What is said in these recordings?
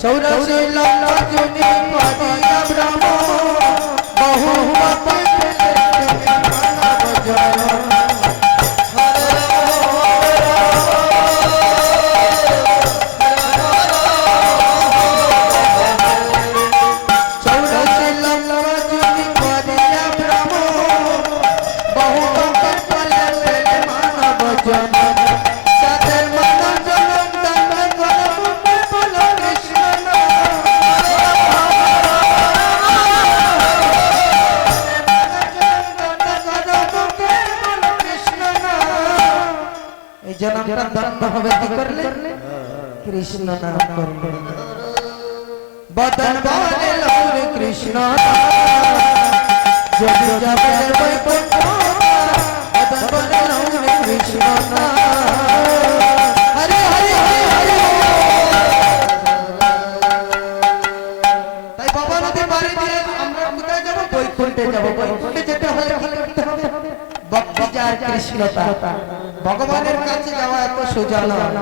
চৌরাশি লক্ষ জুনি পাদিয়া ব্রহ্ম বহু এই জনমটা হবে, কি করলে? কৃষ্ণ নাম করলে বদন বলে লৌরে কৃষ্ণ যদি যাবে বৈকুণ্ঠ, বদন বলে লৌরে কৃষ্ণ হরে হরে হরে হরে। তাই বাবা নদী পাড়ি দিয়ে আমরা কোথায় যাব? বৈকুণ্ঠে যাব। বৈকুণ্ঠে যেতে হলে কি করতে হবে? ভক্তি যার কৃষ্ণতা। ভগবানের কাছে যাওয়া এত সোজা নয়।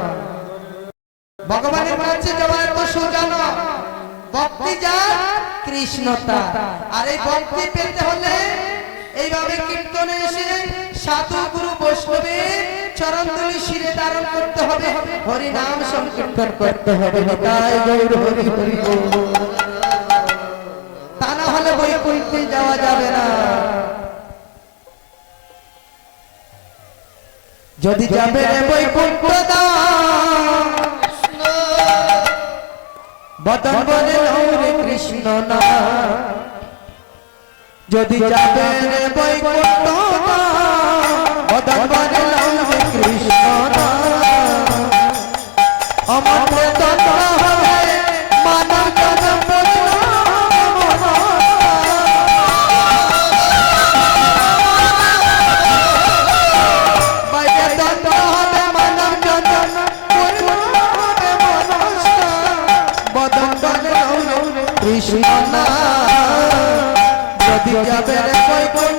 ভগবানের কাছে যাওয়া এত সোজা নয়। ভক্তি যার কৃষ্ণতা। আর এই ভক্তি পেতে হলে এইভাবে কীর্তনে এসে সাধু গুরু বৈষ্ণবের চরণ ধুলি শিরে ধারণ করতে হবে। হরি নাম সংকীর্তন করতে হবে। তাই গৌর হরি হরি। তা না হলে বৈকুণ্ঠে যাওয়া যাবে না। যদি যাবে রে বৈকুণ্ঠ বদন বলে রে কৃষ্ণ না যদি যাবে রে বৈকুণ্ঠ বদন বলে রে কৃষ্ণ না আমার কৃষ্ণ যদি যাবে রে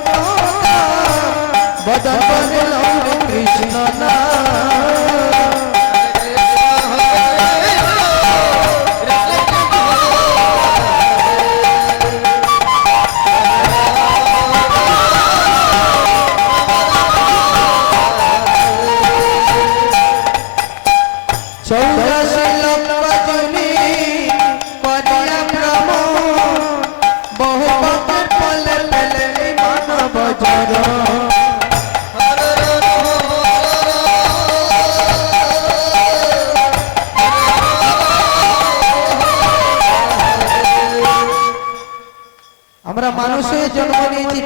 আমরা মানুষের জন্ম নিয়েছি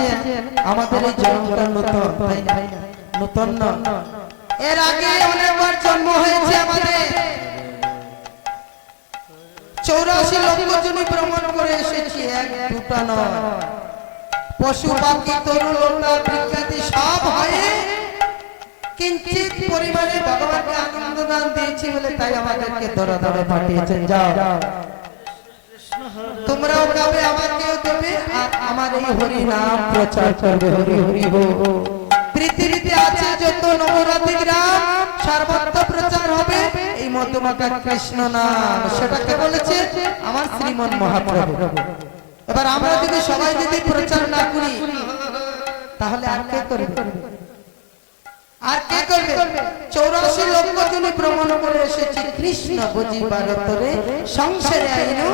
যে আমাদের এই জন্মটা নতুন? নতুন এর আগে অনেকবার জন্ম হয়েছে আমাদের। চৌরাশি লক্ষ জমি ভ্রমণ করে এসেছি, এক দুটা নয় পশু পাখি তরুণ লোটা বিখ্যাতি সব হয়ে। বলে তাই আমাদেরকে ধরে ধরে পাঠিয়েছেন। হরি নাম প্রচার করবে। হরি হরি, হো। সর্বত্র প্রচার হবে। এই মধুমাকা কৃষ্ণ নাম, সেটাকে বলেছে আমার শ্রীমন মহাপ্রভু। এবার আমরা যদি সবাই যদি প্রচার না করি, তাহলে আর কে করবে? আর কে করবে? চৌরাশি লক্ষ জনে ভ্রমণ করে এসেছি, কৃষ্ণ বুঝি ভারতরে সংসারে আইনু।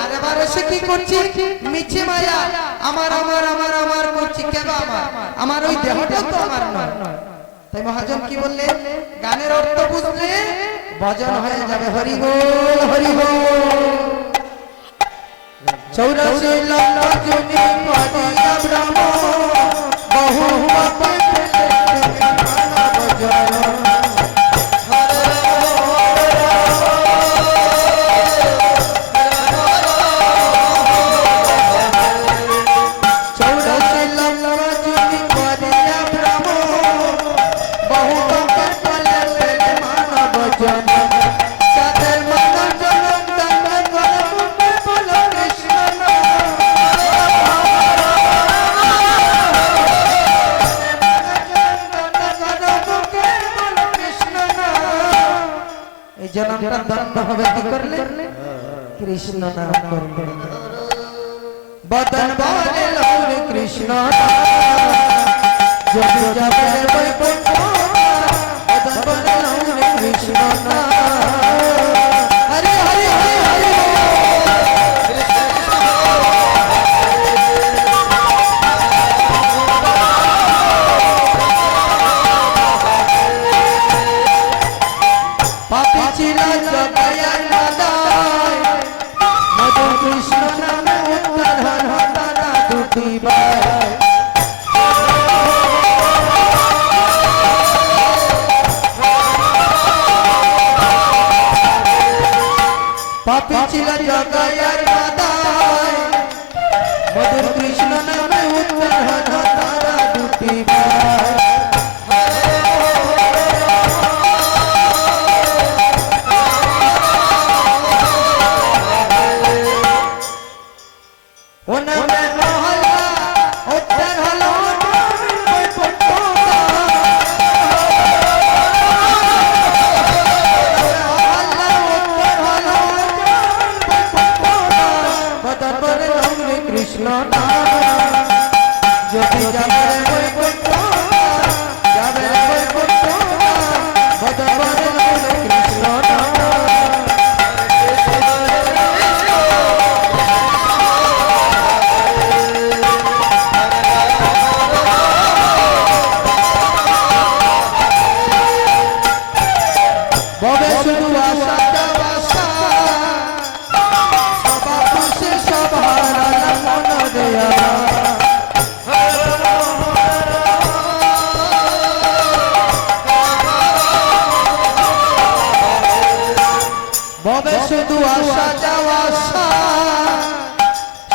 আর এবার এসে কি করছি? মিছে মায়া, আমার আমার আমার আমার করছি। কেন আমার? আমার ওই দেহটা তো আমার নয়। তাই মহাজন কি বললে গানের অর্থ বুঝলে, ভজন হয়ে যাবে। হরি বল হরি মগ্ন হবে কি করলে কৃষ্ণ নাম করলে বদন বলে লৌরে কৃষ্ণ যদি যাবে বৈকুণ্ঠ পাপি ছিল জগয়ার মাদায় মধু শুধু আশা যাওয়া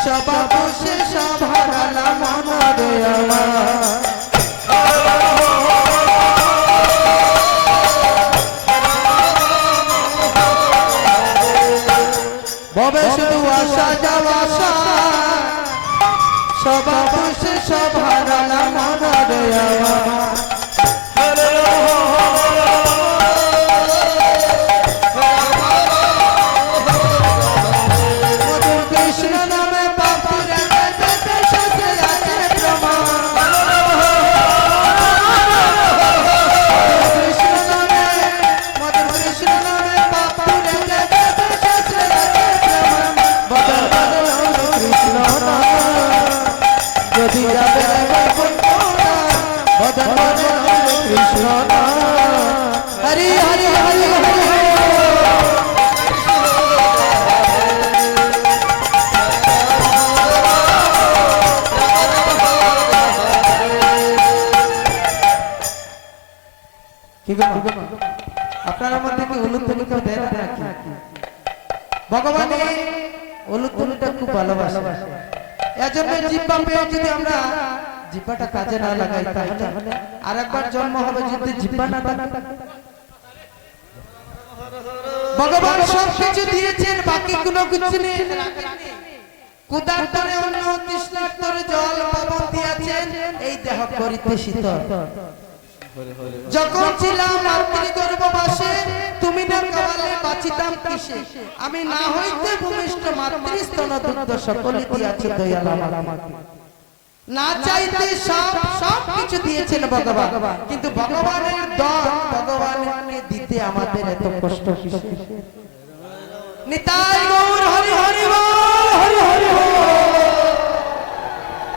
সবা খুশি সবার মন দেয়া ববে শুধু ভগবান এই উলুধ্বনিটা খুব ভালোবাসে। এজন্য জিব্বা পেয়ে যদি আমরা জিব্বাটা কাজে না লাগাই তাহলে আর জন্ম হবে যদি জিব্বা না থাকে। ভগবান সব কিছু দিয়েছেন বাকি কোনো কিছু নেই। কুদার তরে অন্য তৃষ্ণার তরে জল পাবন দিয়েছেন এই দেহ করিতে শীতল। যখন ছিলাম মাতৃ গর্ভবাসে, তুমি না কামালে বাঁচিতাম কিসে? আমি না হইতে ভূমিষ্ঠ মাতৃস্তন দুগ্ধ সকলে দিয়াছে দয়াল আমার। না চাইতে সব সব কিছু দিয়েছেন ভগবান। কিন্তু ভগবানের দল ভগবানকে দিতে আমাদের এত কষ্ট নিতাই গৌর, হরি হরি বল, হরি হরি বল।